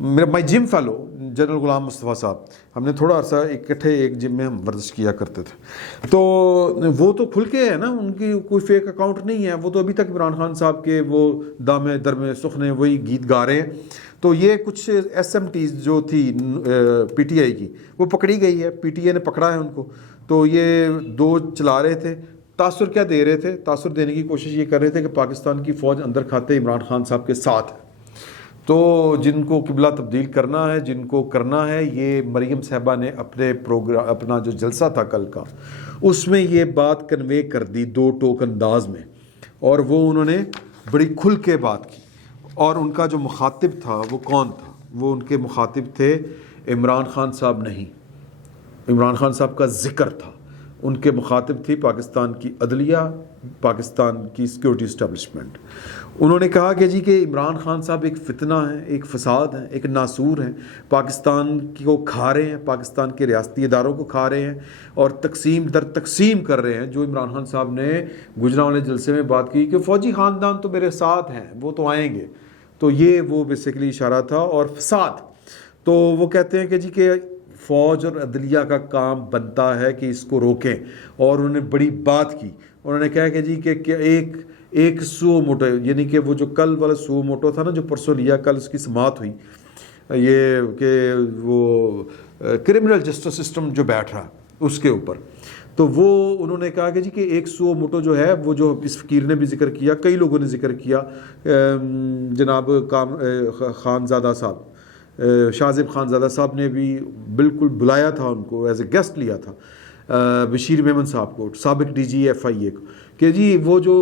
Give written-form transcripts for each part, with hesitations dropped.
میرا مائی جم fellow general Ghulam Mustafa صاحب، ہم نے تھوڑا عرصہ اکٹھے ایک جم میں ہم ورزش کیا کرتے تھے، تو وہ تو کھل کے ہے نا، ان کی کوئی فیک اکاؤنٹ نہیں ہے، وہ تو ابھی تک عمران خان صاحب کے وہ دامے درمے سخنے وہی گیت گا رہے ہیں۔ تو یہ کچھ ایس ایم ٹیز جو تھی پی ٹی آئی کی، وہ پکڑی گئی ہے، پی ٹی آئی نے پکڑا ہے ان کو، تو یہ دو چلا رہے تھے، تاثر کیا دے رہے تھے، تاثر دینے کی کوشش یہ کر رہے تھے کہ پاکستان کی فوج اندر کھاتے عمران خان صاحب کے ساتھ ہے، تو جن کو قبلہ تبدیل کرنا ہے، جن کو کرنا ہے، یہ مریم صاحبہ نے اپنے پروگرام، اپنا جو جلسہ تھا کل کا، اس میں یہ بات کنوے کر دی دو ٹوک انداز میں، اور وہ انہوں نے بڑی کھل کے بات کی، اور ان کا جو مخاطب تھا وہ کون تھا؟ وہ ان کے مخاطب تھے عمران خان صاحب نہیں، عمران خان صاحب کا ذکر تھا، ان کے مخاطب تھی پاکستان کی عدلیہ، پاکستان کی سیکورٹی اسٹیبلشمنٹ۔ انہوں نے کہا کہ جی کہ عمران خان صاحب ایک فتنہ ہیں، ایک فساد ہیں، ایک ناسور ہیں، پاکستان کو کھا رہے ہیں، پاکستان کے ریاستی اداروں کو کھا رہے ہیں، اور تقسیم در تقسیم کر رہے ہیں۔ جو عمران خان صاحب نے گجرانوالے جلسے میں بات کی کہ فوجی خاندان تو میرے ساتھ ہیں، وہ تو آئیں گے، تو یہ وہ بیسیکلی اشارہ تھا، اور فساد۔ تو وہ کہتے ہیں کہ جی کہ فوج اور عدلیہ کا کام بنتا ہے کہ اس کو روکیں، اور انہوں نے بڑی بات کی، انہوں نے کہا کہ جی کہ ایک سو موٹو، یعنی کہ وہ جو کل والا سو موٹو تھا نا جو پرسوں لیا، کل اس کی سماعت ہوئی، یہ کہ وہ کرمنل جسٹس سسٹم جو بیٹھ رہا اس کے اوپر، تو وہ انہوں نے کہا کہ جی کہ ایک سو موٹو جو ہے، وہ جو اس فقیر نے بھی ذکر کیا، کئی لوگوں نے ذکر کیا، جناب خانزادہ صاحب، شاہ خانزادہ صاحب نے بھی بالکل بلایا تھا ان کو، ایز اے گیسٹ لیا تھا بشیر میمن صاحب کو، سابق ڈی جی ایف آئی اے کو، کہ جی وہ جو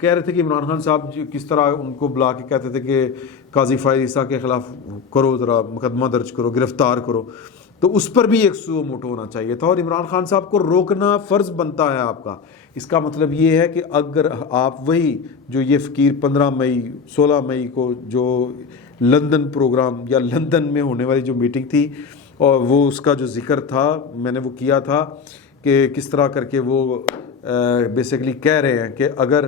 کہہ رہے تھے کہ عمران خان صاحب جی کس طرح ان کو بلا کے کہتے تھے کہ قاضی فائز عیسیٰ کے خلاف کرو، ذرا مقدمہ درج کرو، گرفتار کرو، تو اس پر بھی ایک سو موٹو ہونا چاہیے تھا، اور عمران خان صاحب کو روکنا فرض بنتا ہے آپ کا۔ اس کا مطلب یہ ہے کہ اگر آپ وہی جو یہ فقیر 15 مئی 16 مئی کو جو لندن پروگرام یا لندن میں ہونے والی جو میٹنگ تھی، اور وہ اس کا جو ذکر تھا، میں نے وہ کیا تھا کہ کس طرح کر کے وہ بیسیکلی کہہ رہے ہیں کہ اگر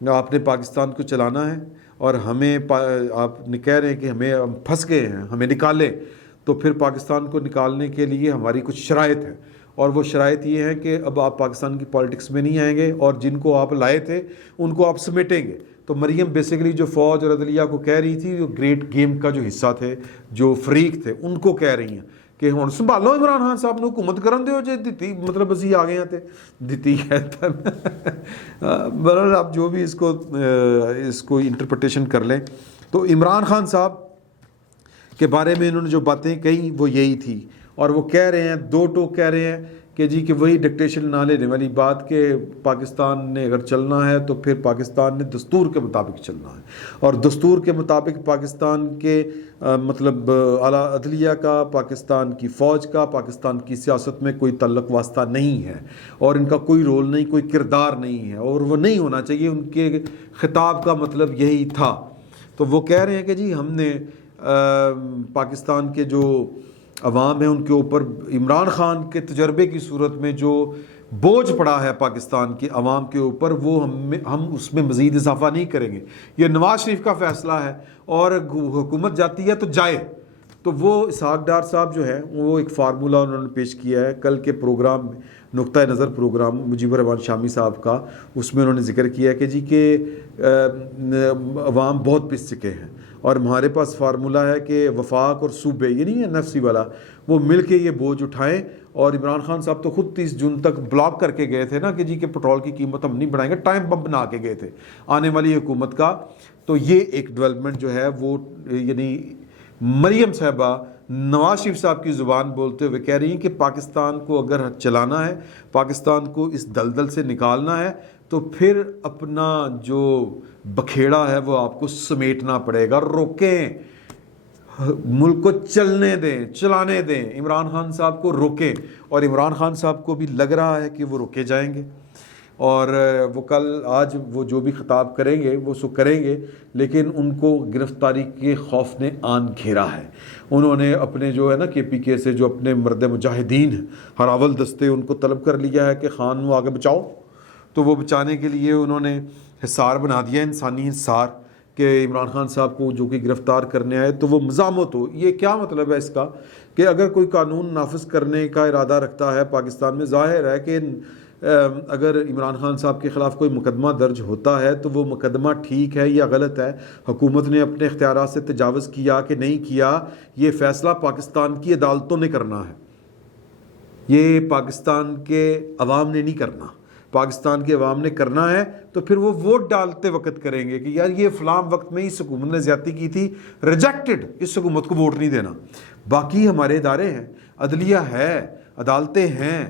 آپ نے پاکستان کو چلانا ہے اور ہمیں آپ نے کہہ رہے ہیں کہ ہم پھنس گئے ہیں، ہمیں نکالیں، تو پھر پاکستان کو نکالنے کے لیے ہماری کچھ شرائط ہیں، اور وہ شرائط یہ ہیں کہ اب آپ پاکستان کی پالیٹکس میں نہیں آئیں گے، اور جن کو آپ لائے تھے ان کو آپ سمیٹیں گے۔ تو مریم بیسیکلی جو فوج اور عدلیہ کو کہہ رہی تھی، جو گریٹ گیم کا جو حصہ تھے، جو فریق تھے، ان کو کہہ رہی ہیں کہ ہن سنبھالو عمران خان صاحب نے حکومت کرن دیو، جے دتی مطلب اسی آ گئے ہیں تے دتی ہے۔ بہرحال آپ جو بھی اس کو انٹرپریٹیشن کر لیں، تو عمران خان صاحب کے بارے میں انہوں نے جو باتیں کہی وہ یہی تھی، اور وہ کہہ رہے ہیں، دو ٹوک کہہ رہے ہیں کہ جی کہ وہی ڈکٹیشن نہ لینے والی بات، کہ پاکستان نے اگر چلنا ہے تو پھر پاکستان نے دستور کے مطابق چلنا ہے، اور دستور کے مطابق پاکستان کے مطلب اعلیٰ عدلیہ کا، پاکستان کی فوج کا، پاکستان کی سیاست میں کوئی تعلق واسطہ نہیں ہے، اور ان کا کوئی رول نہیں، کوئی کردار نہیں ہے، اور وہ نہیں ہونا چاہیے۔ ان کے خطاب کا مطلب یہی تھا۔ تو وہ کہہ رہے ہیں کہ جی ہم نے پاکستان کے جو عوام ہیں ان کے اوپر عمران خان کے تجربے کی صورت میں جو بوجھ پڑا ہے پاکستان کی عوام کے اوپر، وہ ہم اس میں مزید اضافہ نہیں کریں گے۔ یہ نواز شریف کا فیصلہ ہے، اور حکومت جاتی ہے تو جائے۔ تو وہ اسحاق ڈار صاحب جو ہیں، وہ ایک فارمولہ انہوں نے پیش کیا ہے کل کے پروگرام میں، نقطۂ نظر پروگرام مجیب الرحمان شامی صاحب کا، اس میں انہوں نے ذکر کیا کہ جی کہ عوام بہت پس چکے ہیں، اور ہمارے پاس فارمولہ ہے کہ وفاق اور صوبے، یہ نہیں ہے نفسی والا، وہ مل کے یہ بوجھ اٹھائیں۔ اور عمران خان صاحب تو خود 30 جون تک بلاک کر کے گئے تھے نا کہ جی کہ پٹرول کی قیمت ہم نہیں بڑھائیں گے، ٹائم بم بنا کے گئے تھے آنے والی حکومت کا۔ تو یہ ایک ڈیولپمنٹ جو ہے وہ، یعنی مریم صاحبہ نواز شریف صاحب کی زبان بولتے ہوئے کہہ رہی ہیں کہ پاکستان کو اگر چلانا ہے، پاکستان کو اس دلدل سے نکالنا ہے، تو پھر اپنا جو بکھیڑا ہے وہ آپ کو سمیٹنا پڑے گا۔ روکیں، ملک کو چلنے دیں، چلانے دیں، عمران خان صاحب کو روکیں، اور عمران خان صاحب کو بھی لگ رہا ہے کہ وہ روکے جائیں گے، اور وہ آج وہ جو بھی خطاب کریں گے وہ سو کریں گے، لیکن ان کو گرفتاری کے خوف نے آن گھیرا ہے۔ انہوں نے اپنے جو ہے نا کے پی کے سے جو اپنے مرد مجاہدین ہیں، ہراول دستے، ان کو طلب کر لیا ہے کہ خان کو آگے بچاؤ، تو وہ بچانے کے لیے انہوں نے حصار بنا دیا، انسانی حصار، کہ عمران خان صاحب کو جو کہ گرفتار کرنے آئے تو وہ مزاحمت ہو. یہ کیا مطلب ہے اس کا کہ اگر کوئی قانون نافذ کرنے کا ارادہ رکھتا ہے پاکستان میں، ظاہر ہے کہ اگر عمران خان صاحب کے خلاف کوئی مقدمہ درج ہوتا ہے تو وہ مقدمہ ٹھیک ہے یا غلط ہے، حکومت نے اپنے اختیارات سے تجاوز کیا کہ نہیں کیا، یہ فیصلہ پاکستان کی عدالتوں نے کرنا ہے. یہ پاکستان کے عوام نے نہیں کرنا. پاکستان کے عوام نے کرنا ہے تو پھر وہ ووٹ ڈالتے وقت کریں گے کہ یار یہ فلاں وقت میں اس حکومت نے زیادتی کی تھی، ریجیکٹڈ، اس حکومت کو ووٹ نہیں دینا. باقی ہمارے ادارے ہیں، عدلیہ ہے، عدالتیں ہیں،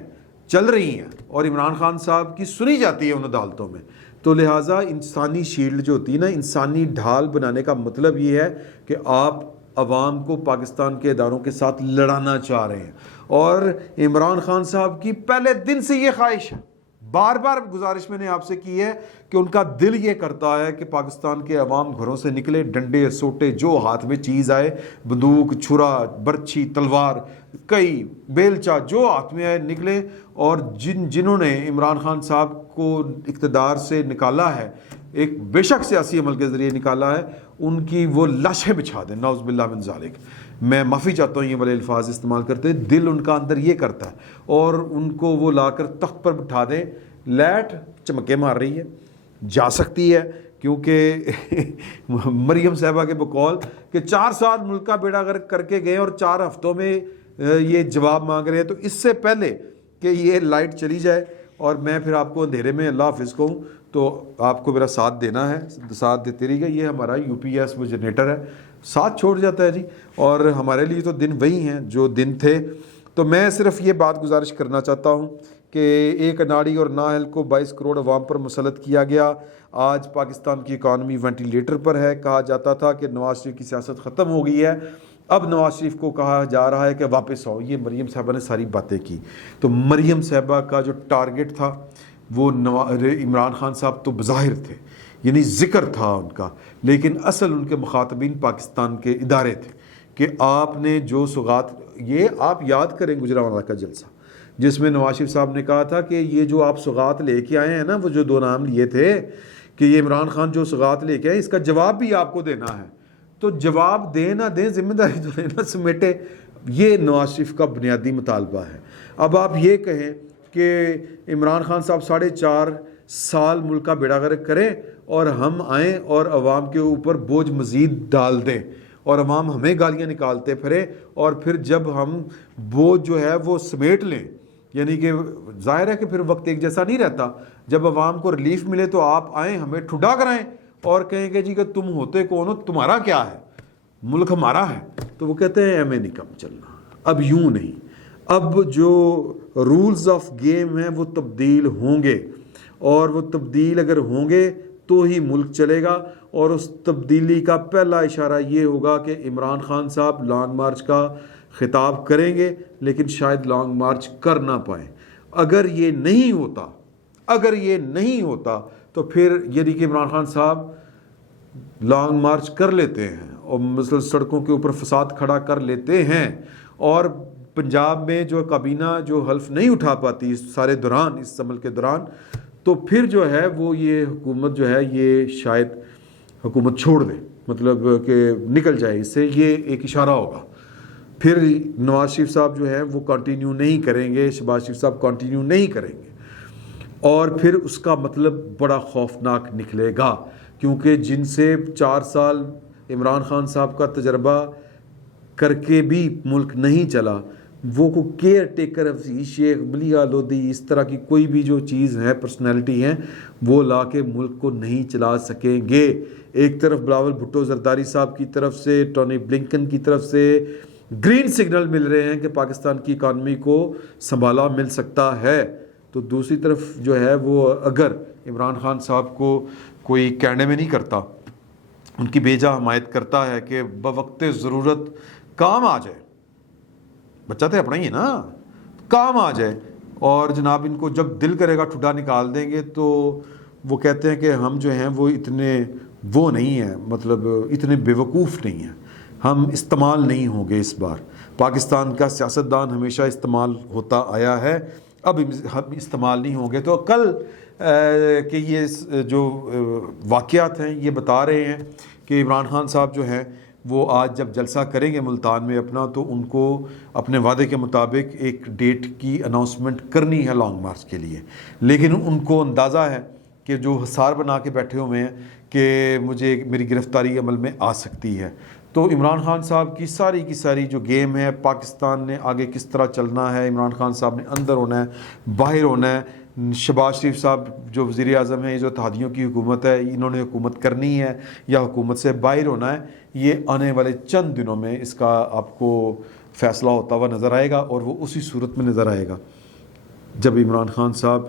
چل رہی ہیں اور عمران خان صاحب کی سنی جاتی ہے ان عدالتوں میں. تو لہٰذا انسانی شیلڈ جو ہوتی ہے نا، انسانی ڈھال بنانے کا مطلب یہ ہے کہ آپ عوام کو پاکستان کے اداروں کے ساتھ لڑانا چاہ رہے ہیں. اور عمران خان صاحب کی پہلے دن سے یہ خواہش ہے، بار بار گزارش میں نے آپ سے کی ہے کہ ان کا دل یہ کرتا ہے کہ پاکستان کے عوام گھروں سے نکلے، ڈنڈے سوٹے جو ہاتھ میں چیز آئے، بندوق، چھرا، برچھی، تلوار، کئی بیلچا، جو ہاتھ میں آئے نکلے، اور جنہوں نے عمران خان صاحب کو اقتدار سے نکالا ہے، ایک بے شک سیاسی عمل کے ذریعے نکالا ہے، ان کی وہ لاشیں بچھا دیں. نعوذ باللہ من ذالک. میں معافی چاہتا ہوں یہ والے الفاظ استعمال کرتے، دل ان کا اندر یہ کرتا ہے، اور ان کو وہ لا کر تخت پر بٹھا دیں. لیٹ چمکے مار رہی ہے، جا سکتی ہے، کیونکہ مریم صاحبہ کے بقول کہ 4 سال ملک کا بیڑا غرق کر کے گئے اور 4 ہفتوں میں یہ جواب مانگ رہے ہیں. تو اس سے پہلے کہ یہ لائٹ چلی جائے اور میں پھر آپ کو اندھیرے میں اللہ حافظ کہوں، تو آپ کو میرا ساتھ دینا ہے، ساتھ دیتے رہیے گا. یہ ہمارا یو پی ایس وہ جنریٹر ہے، ساتھ چھوڑ جاتا ہے جی، اور ہمارے لیے تو دن وہی ہیں جو دن تھے. تو میں صرف یہ بات گزارش کرنا چاہتا ہوں کہ ایک اناڑی اور نااہل کو 22 کروڑ عوام پر مسلط کیا گیا. آج پاکستان کی اکانومی وینٹیلیٹر پر ہے. کہا جاتا تھا کہ نواز شریف کی سیاست ختم ہو گئی ہے، اب نواز شریف کو کہا جا رہا ہے کہ واپس آؤ. یہ مریم صاحبہ نے ساری باتیں کی. تو مریم صاحبہ کا جو ٹارگٹ تھا وہ عمران خان صاحب تو بظاہر تھے، یعنی ذکر تھا ان کا، لیکن اصل ان کے مخاطبین پاکستان کے ادارے تھے. کہ آپ نے جو سوغات، یہ آپ یاد کریں گجرانوالہ کا جلسہ جس میں نواز شریف صاحب نے کہا تھا کہ یہ جو آپ سوغات لے کے آئے ہیں نا، وہ جو 2 نام لیے تھے کہ یہ عمران خان جو سوغات لے کے آئے، اس کا جواب بھی آپ کو دینا ہے. تو جواب دیں نہ دیں، ذمہ داری تو لینا سمیٹے. یہ نواز شریف کا بنیادی مطالبہ ہے. اب آپ یہ کہیں کہ عمران خان صاحب 4.5 سال ملک کا بیڑا غرق کریں اور ہم آئیں اور عوام کے اوپر بوجھ مزید ڈال دیں اور عوام ہمیں گالیاں نکالتے پھرے، اور پھر جب ہم بوجھ جو ہے وہ سمیٹ لیں، یعنی کہ ظاہر ہے کہ پھر وقت ایک جیسا نہیں رہتا. جب عوام کو ریلیف ملے تو آپ آئیں، ہمیں ٹھڈا کرائیں اور کہیں کہ جی کہ تم ہوتے کون ہو، تمہارا کیا ہے، ملک ہمارا ہے. تو وہ کہتے ہیں ہمیں نہیں کم چلنا. اب یوں نہیں، اب جو رولز آف گیم ہیں وہ تبدیل ہوں گے، اور وہ تبدیل اگر ہوں گے تو ہی ملک چلے گا. اور اس تبدیلی کا پہلا اشارہ یہ ہوگا کہ عمران خان صاحب لانگ مارچ کا خطاب کریں گے، لیکن شاید لانگ مارچ کر نہ پائیں. اگر یہ نہیں ہوتا تو پھر یعنی کہ عمران خان صاحب لانگ مارچ کر لیتے ہیں اور مثلا سڑکوں کے اوپر فساد کھڑا کر لیتے ہیں، اور پنجاب میں جو کابینہ جو حلف نہیں اٹھا پاتی اس سارے دوران، اس عمل کے دوران، تو پھر جو ہے وہ یہ حکومت جو ہے یہ شاید حکومت چھوڑ دے، مطلب کہ نکل جائے اس سے. یہ ایک اشارہ ہوگا. پھر نواز شریف صاحب جو ہے وہ کنٹینیو نہیں کریں گے، شہباز شریف صاحب کنٹینیو نہیں کریں گے، اور پھر اس کا مطلب بڑا خوفناک نکلے گا. کیونکہ جن سے 4 سال عمران خان صاحب کا تجربہ کر کے بھی ملک نہیں چلا، وہ کو کیئر ٹیکر حفیظ شیخ، ملیح لودھی، اس طرح کی کوئی بھی جو چیز ہے، پرسنالٹی ہیں، وہ لا کے ملک کو نہیں چلا سکیں گے. ایک طرف بلاول بھٹو زرداری صاحب کی طرف سے، ٹونی بلنکن کی طرف سے گرین سگنل مل رہے ہیں کہ پاکستان کی اکانومی کو سنبھالا مل سکتا ہے، تو دوسری طرف جو ہے وہ اگر عمران خان صاحب کو کوئی کینڈے میں نہیں کرتا، ان کی بیجا حمایت کرتا ہے کہ بوقت ضرورت کام آ جائے، بچہ تو اپنا ہی ہے نا، کام آ جائے، اور جناب ان کو جب دل کرے گا ٹھڈا نکال دیں گے. تو وہ کہتے ہیں کہ ہم جو ہیں وہ اتنے وہ نہیں ہیں، مطلب اتنے بیوقوف نہیں ہیں، ہم استعمال نہیں ہوں گے اس بار. پاکستان کا سیاستدان ہمیشہ استعمال ہوتا آیا ہے، اب ہم استعمال نہیں ہوں گے. تو کل کہ یہ جو واقعات ہیں یہ بتا رہے ہیں کہ عمران خان صاحب جو ہیں وہ آج جب جلسہ کریں گے ملتان میں اپنا، تو ان کو اپنے وعدے کے مطابق ایک ڈیٹ کی اناؤنسمنٹ کرنی ہے لانگ مارچ کے لیے. لیکن ان کو اندازہ ہے کہ جو حصار بنا کے بیٹھے ہوئے ہیں کہ مجھے میری گرفتاری عمل میں آ سکتی ہے. تو عمران خان صاحب کی ساری جو گیم ہے، پاکستان نے آگے کس طرح چلنا ہے، عمران خان صاحب نے اندر ہونا ہے باہر ہونا ہے. شہباز شریف صاحب جو وزیر اعظم ہیں، یہ جو اتحادیوں کی حکومت ہے، انہوں نے حکومت کرنی ہے یا حکومت سے باہر ہونا ہے، یہ آنے والے چند دنوں میں اس کا آپ کو فیصلہ ہوتا ہوا نظر آئے گا. اور وہ اسی صورت میں نظر آئے گا جب عمران خان صاحب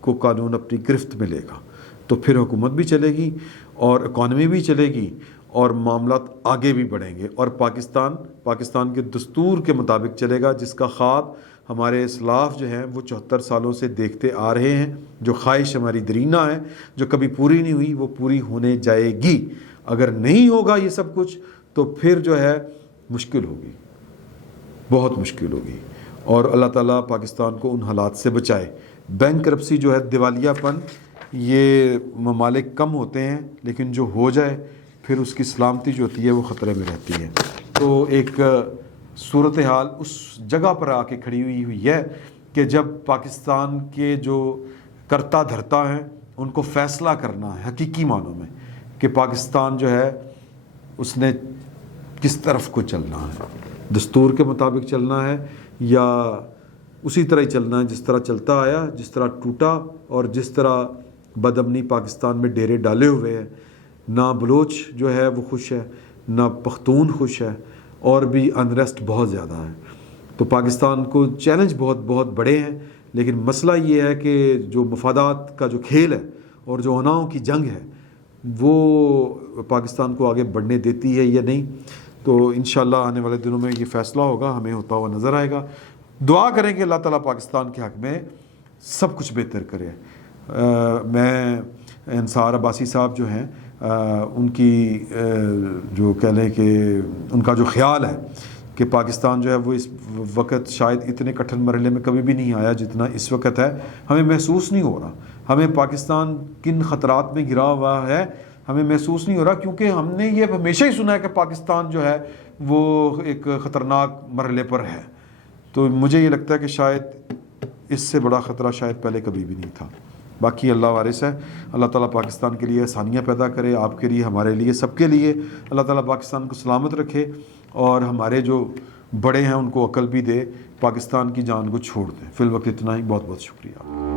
کو قانون اپنی گرفت میں لے گا، تو پھر حکومت بھی چلے گی اور اکانومی بھی چلے گی اور معاملات آگے بھی بڑھیں گے. اور پاکستان کے دستور کے مطابق چلے گا، جس کا خواب ہمارے اسلاف جو ہیں وہ 74 سالوں سے دیکھتے آ رہے ہیں. جو خواہش ہماری درینہ ہے جو کبھی پوری نہیں ہوئی، وہ پوری ہونے جائے گی. اگر نہیں ہوگا یہ سب کچھ تو پھر جو ہے مشکل ہوگی، بہت مشکل ہوگی. اور اللہ تعالیٰ پاکستان کو ان حالات سے بچائے. بینک کرپسی جو ہے، دیوالیہ پن، یہ ممالک کم ہوتے ہیں لیکن جو ہو جائے پھر اس کی سلامتی جو ہوتی ہے وہ خطرے میں رہتی ہے. تو ایک صورتحال اس جگہ پر آ کے کھڑی ہوئی ہے کہ جب پاکستان کے جو کرتا دھرتا ہیں ان کو فیصلہ کرنا ہے حقیقی معنوں میں کہ پاکستان جو ہے اس نے کس طرف کو چلنا ہے، دستور کے مطابق چلنا ہے یا اسی طرح ہی چلنا ہے جس طرح چلتا آیا، جس طرح ٹوٹا اور جس طرح بدامنی پاکستان میں ڈیرے ڈالے ہوئے ہیں. نہ بلوچ جو ہے وہ خوش ہے، نہ پختون خوش ہے، اور بھی انریسٹ بہت زیادہ ہے. تو پاکستان کو چیلنج بہت بہت بڑے ہیں. لیکن مسئلہ یہ ہے کہ جو مفادات کا جو کھیل ہے اور جو اناؤں کی جنگ ہے وہ پاکستان کو آگے بڑھنے دیتی ہے یا نہیں. تو انشاءاللہ آنے والے دنوں میں یہ فیصلہ ہوگا، ہمیں ہوتا ہوا نظر آئے گا. دعا کریں کہ اللہ تعالیٰ پاکستان کے حق میں سب کچھ بہتر کرے. میں انصار عباسی صاحب جو ہیں ان کی جو کہہ لیں کہ ان کا جو خیال ہے کہ پاکستان جو ہے وہ اس وقت شاید اتنے کٹھن مرحلے میں کبھی بھی نہیں آیا جتنا اس وقت ہے. ہمیں محسوس نہیں ہو رہا، ہمیں پاکستان کن خطرات میں گرا ہوا ہے ہمیں محسوس نہیں ہو رہا، کیونکہ ہم نے یہ ہمیشہ ہی سنا ہے کہ پاکستان جو ہے وہ ایک خطرناک مرحلے پر ہے. تو مجھے یہ لگتا ہے کہ شاید اس سے بڑا خطرہ شاید پہلے کبھی بھی نہیں تھا. باقی اللہ وارث ہے. اللہ تعالیٰ پاکستان کے لیے آسانیاں پیدا کرے، آپ کے لیے، ہمارے لیے، سب کے لیے. اللہ تعالیٰ پاکستان کو سلامت رکھے اور ہمارے جو بڑے ہیں ان کو عقل بھی دے، پاکستان کی جان کو چھوڑ دیں. فی الوقت اتنا ہی. بہت بہت شکریہ.